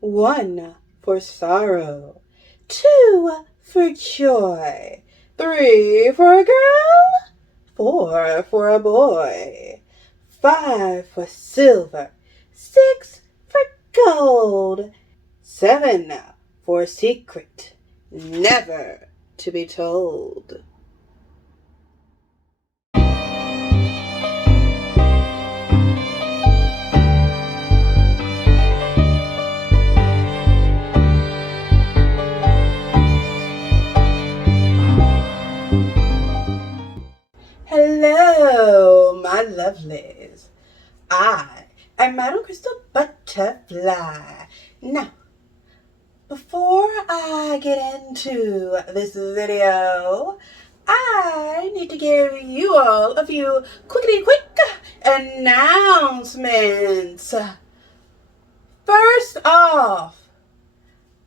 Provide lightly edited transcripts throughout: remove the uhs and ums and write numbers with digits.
1 for sorrow, 2 for joy, 3 for a girl, 4 for a boy, 5 for silver, 6 for gold, 7 for a secret never to be told. Hello, my lovelies. I am Madam Crystal Butterfly. Now, before I get into this video, I need to give you all a few quick announcements. First off,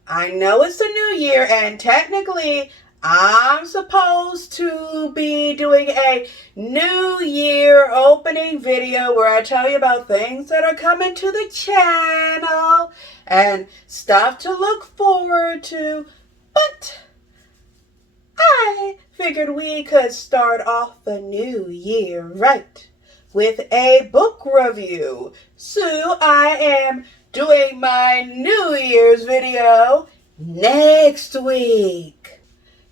I know it's the new year and technically I'm supposed to be doing a new year opening video where I tell you about things that are coming to the channel and stuff to look forward to, but I figured we could start off the new year right with a book review. So I am doing my New Year's video next week.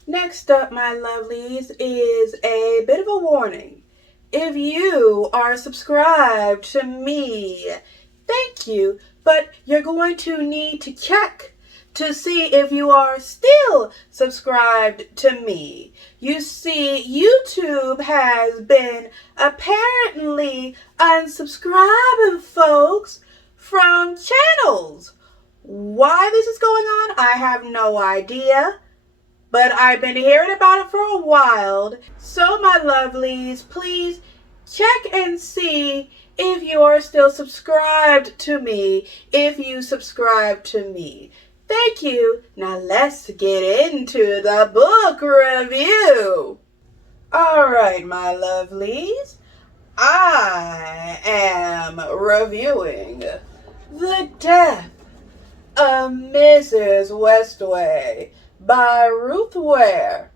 Next up, my lovelies, is a bit of a warning. If you are subscribed to me, thank you, but you're going to need to check to see if you are still subscribed to me. You see, YouTube has been apparently unsubscribing folks from channels. Why this is going on, I have no idea. But I've been hearing about it for a while. So my lovelies, please check and see if you are still subscribed to me, if you subscribe to me. Thank you. Now let's get into the book review. All right, my lovelies. I am reviewing The Death of Mrs. Westway by Ruth Wear.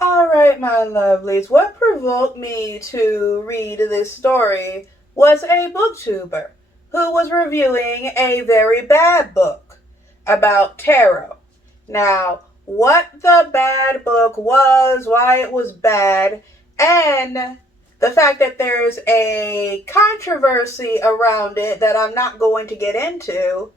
Alright, my lovelies, what provoked me to read this story was a booktuber who was reviewing a very bad book about tarot. Now, what the bad book was, why it was bad, and the fact that there's a controversy around it that I'm not going to get into,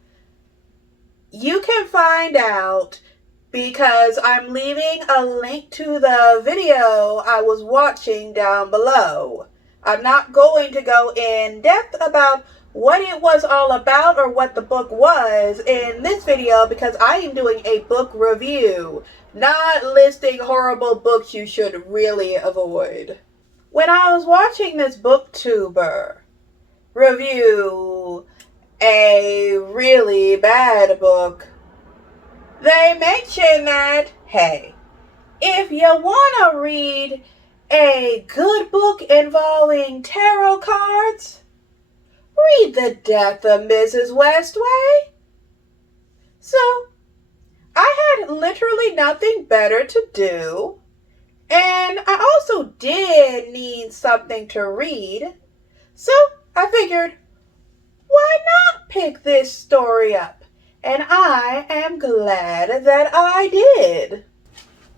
you can find out because I'm leaving a link to the video I was watching down below. I'm not going to go in depth about what it was all about or what the book was in this video because I am doing a book review, not listing horrible books you should really avoid. When I was watching this booktuber review a really bad book, they mention that, hey, if you want to read a good book involving tarot cards, read The Death of Mrs. Westway. So, I had literally nothing better to do, and I also did need something to read, so I figured, why not pick this story up? And I am glad that I did.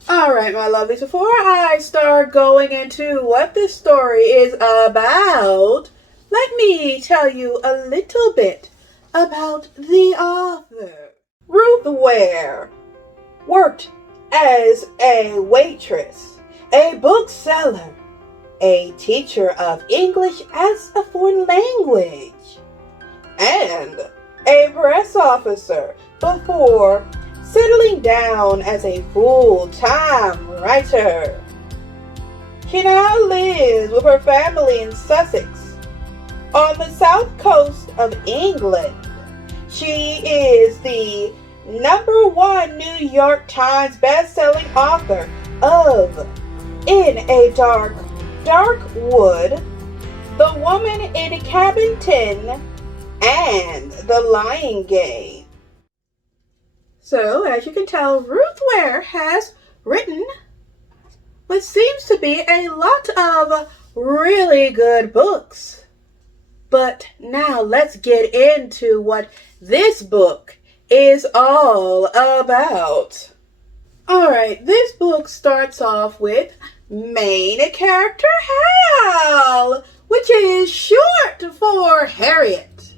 Alright, my lovelies, before I start going into what this story is about, let me tell you a little bit about the author. Ruth Wear worked as a waitress, a bookseller, a teacher of English as a foreign language, and a press officer before settling down as a full-time writer. She now lives with her family in Sussex, on the south coast of England. She is the #1 New York Times best-selling author of In a Dark Wood, The Woman in Cabin 10, and The Lying Game. So, as you can tell, Ruth Wear has written what seems to be a lot of really good books. But now let's get into what this book is all about. Alright, this book starts off with main character Hal, which is short for Harriet.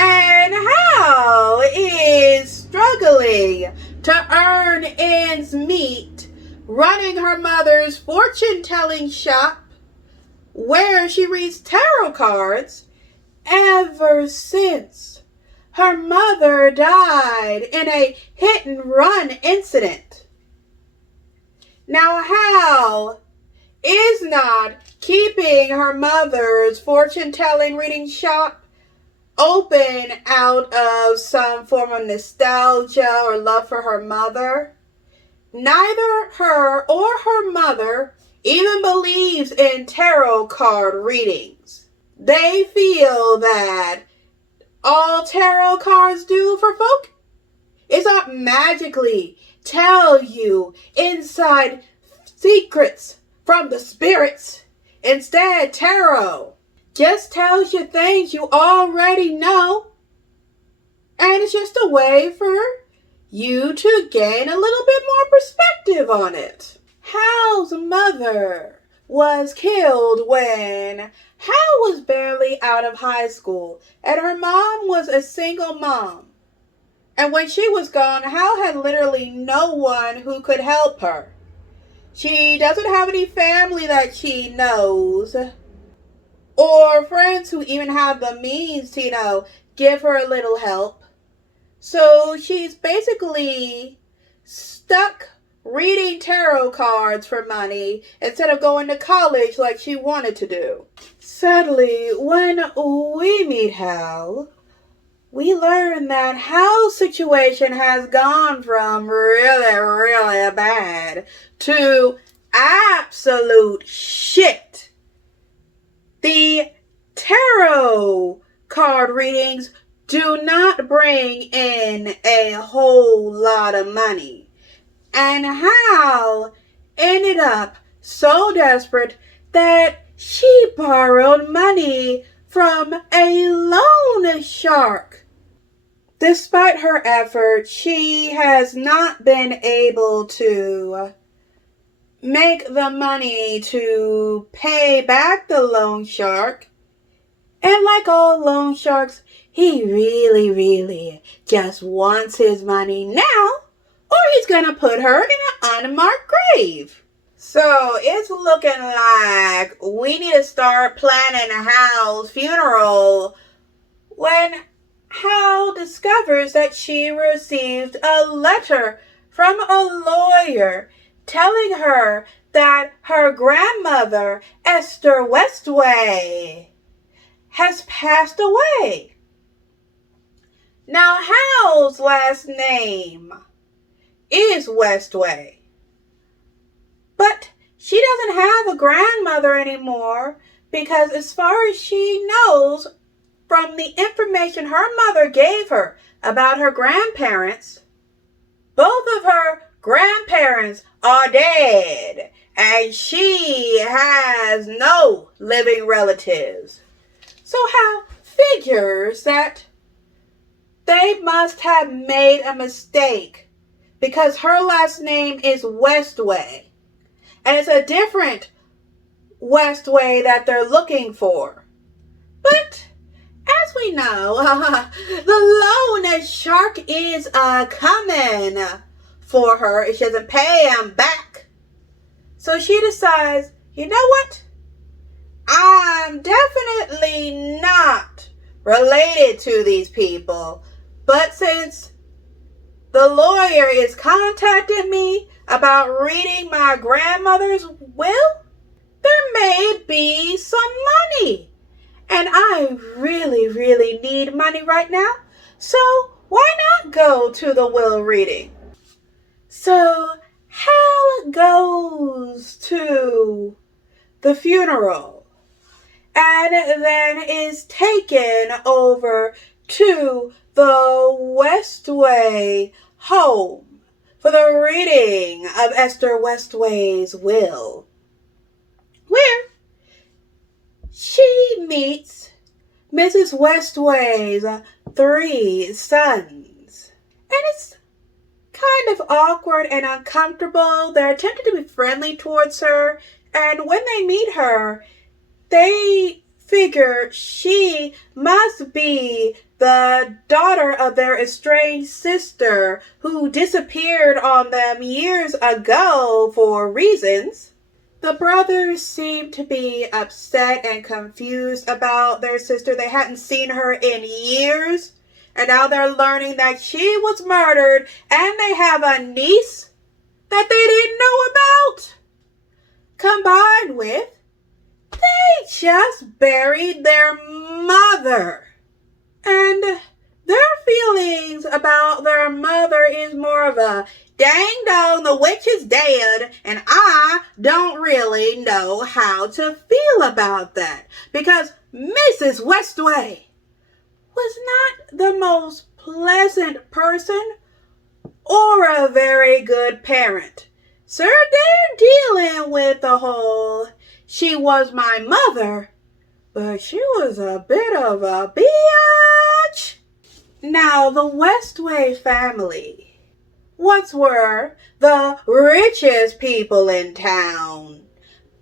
And Hal is struggling to earn ends meet, running her mother's fortune-telling shop, where she reads tarot cards ever since her mother died in a hit-and-run incident. Now, Hal is not keeping her mother's fortune-telling reading shop open out of some form of nostalgia or love for her mother. Neither her or her mother even believes in tarot card readings. They feel that all tarot cards do for folk is not magically tell you inside secrets from the spirits. Instead, tarot just tells you things you already know, and it's just a way for you to gain a little bit more perspective on it. Hal's mother was killed when Hal was barely out of high school, and her mom was a single mom. And when she was gone, Hal had literally no one who could help her. She doesn't have any family that she knows, or friends who even have the means to, give her a little help. So she's basically stuck reading tarot cards for money instead of going to college like she wanted to do. Sadly, when we meet Hal, we learn that Hal's situation has gone from really, really bad to absolute shit. The tarot card readings do not bring in a whole lot of money. And Hal ended up so desperate that she borrowed money from a loan shark. Despite her efforts, she has not been able to make the money to pay back the loan shark. And like all loan sharks, he really, really just wants his money now, or he's gonna put her in an unmarked grave. So it's looking like we need to start planning Hal's funeral when Hal discovers that she received a letter from a lawyer telling her that her grandmother, Esther Westway, has passed away. Now, Hal's last name is Westway, but she doesn't have a grandmother anymore because, as far as she knows, from the information her mother gave her about her grandparents, both of her grandparents are dead, and she has no living relatives. So Hal figures that they must have made a mistake because her last name is Westway, and it's a different Westway that they're looking for. But as we know, the loan shark is coming for her if she doesn't pay him back. So she decides, you know what? I'm definitely not related to these people. But since the lawyer is contacting me about reading my grandmother's will, there may be some money. And I really, really need money right now. So why not go to the will reading? So Hal goes to the funeral. and then is taken over to the Westway home for the reading of Esther Westway's will, where she meets Mrs. Westway's 3 sons. And it's kind of awkward and uncomfortable. They're attempting to be friendly towards her, and when they meet her, they figure she must be the daughter of their estranged sister who disappeared on them years ago for reasons. The brothers seem to be upset and confused about their sister. They hadn't seen her in years, and now they're learning that she was murdered, and they have a niece that they didn't know about. Combined with, they just buried their mother. And their feelings about their mother is more of a dang dong, the witch is dead, and I don't really know how to feel about that. Because Mrs. Westway was not the most pleasant person or a very good parent. So they're dealing with the whole, she was my mother, but she was a bit of a bitch. Now, the Westway family once were the richest people in town,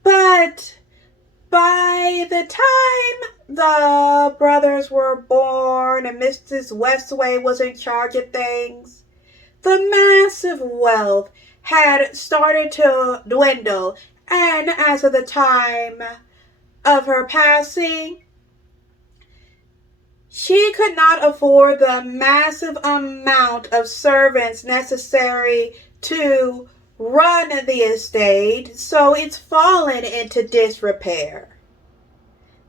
but by the time the brothers were born and Mrs. Westway was in charge of things, the massive wealth had started to dwindle, and as of the time of her passing, she could not afford the massive amount of servants necessary to run the estate, so it's fallen into disrepair.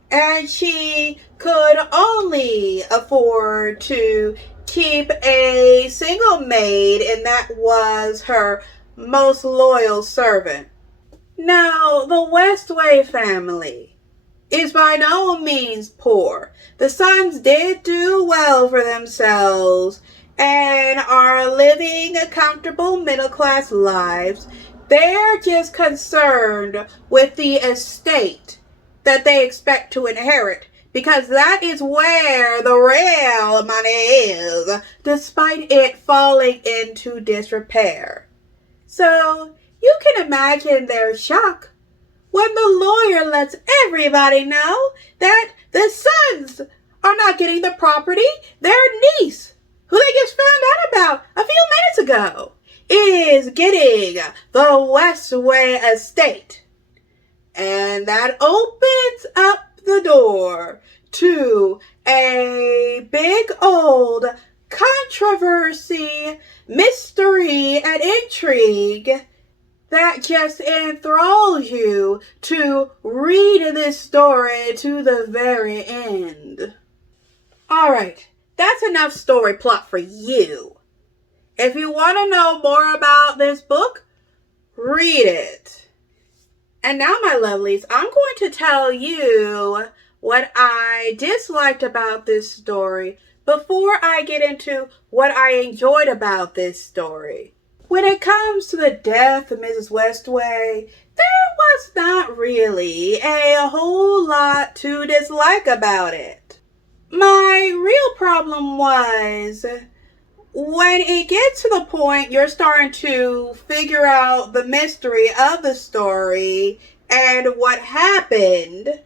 And she could only afford to keep a single maid, and that was her most loyal servant. Now, the Westway family is by no means poor. The sons did do well for themselves and are living comfortable middle-class lives. They're just concerned with the estate that they expect to inherit, because that is where the real money is, despite it falling into disrepair. So you can imagine their shock when the lawyer lets everybody know that the sons are not getting the property. Their niece, who they just found out about a few minutes ago, is getting the Westway estate. And that opens up the door to a big old controversy, mystery, and intrigue that just enthralls you to read this story to the very end. Alright, that's enough story plot for you. If you want to know more about this book, read it. And now, my lovelies, I'm going to tell you what I disliked about this story before I get into what I enjoyed about this story. When it comes to the death of Mrs. Westway, there was not really a whole lot to dislike about it. My real problem was when it gets to the point you're starting to figure out the mystery of the story and what happened.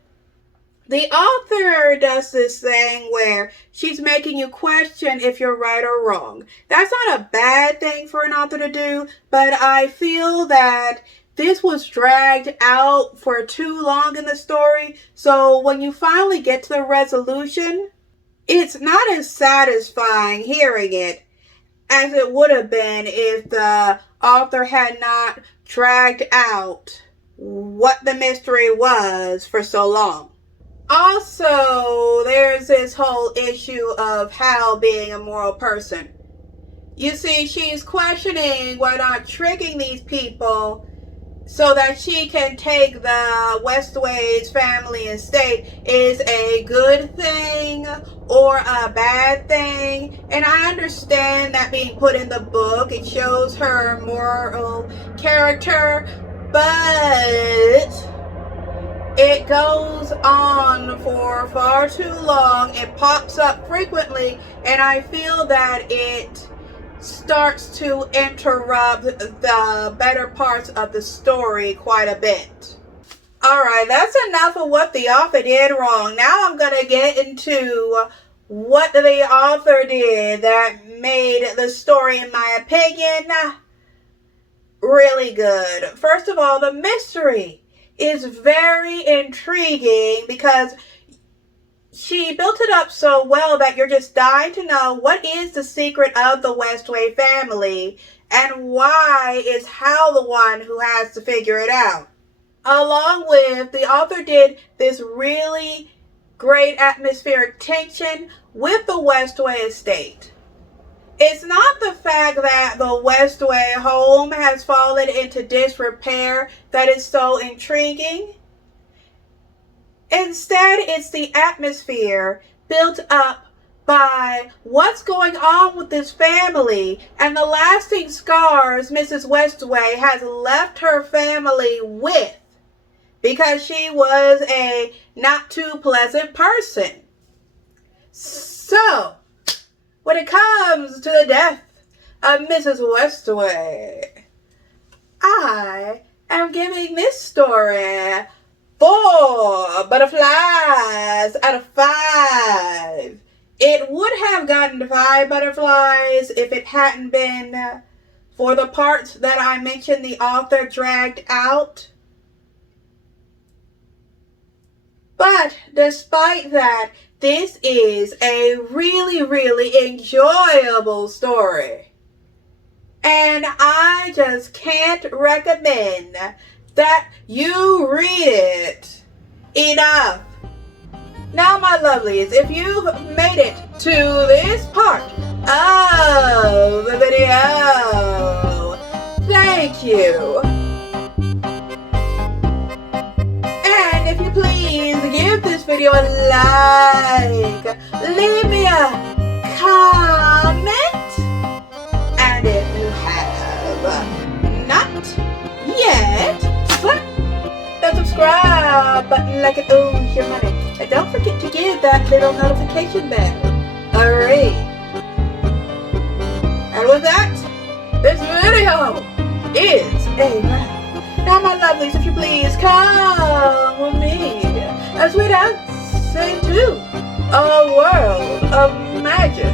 The author does this thing where she's making you question if you're right or wrong. That's not a bad thing for an author to do, but I feel that this was dragged out for too long in the story. So when you finally get to the resolution, it's not as satisfying hearing it as it would have been if the author had not dragged out what the mystery was for so long. Also, there's this whole issue of Hal being a moral person. You see, she's questioning whether or not tricking these people so that she can take the Westway's family estate is a good thing or a bad thing. And I understand that being put in the book, it shows her moral character, but it goes on for far too long. It pops up frequently, and I feel that it starts to interrupt the better parts of the story quite a bit. Alright, that's enough of what the author did wrong. Now I'm going to get into what the author did that made the story, in my opinion, really good. First of all, the mystery is very intriguing because she built it up so well that you're just dying to know what is the secret of the Westway family and why is Hal the one who has to figure it out. Along with, the author did this really great atmospheric tension with the Westway estate. It's not the fact that the Westway home has fallen into disrepair that is so intriguing. Instead, it's the atmosphere built up by what's going on with this family and the lasting scars Mrs. Westway has left her family with because she was a not too pleasant person. So, when it comes to the death of Mrs. Westway, I am giving this story 4 butterflies out of 5. It would have gotten 5 butterflies if it hadn't been for the parts that I mentioned the author dragged out. But despite that, this is a really, really enjoyable story. And I just can't recommend that you read it enough. Now, my lovelies, if you've made it to this part of the video, thank you. And if you please give this video a like, leave me a comment, and if you have not yet, slap that subscribe button like it owes your money. And don't forget to give that little notification bell a ring. And with that, this video is a wrap. Now, my lovelies, if you please come with me as we dance into a world of magic.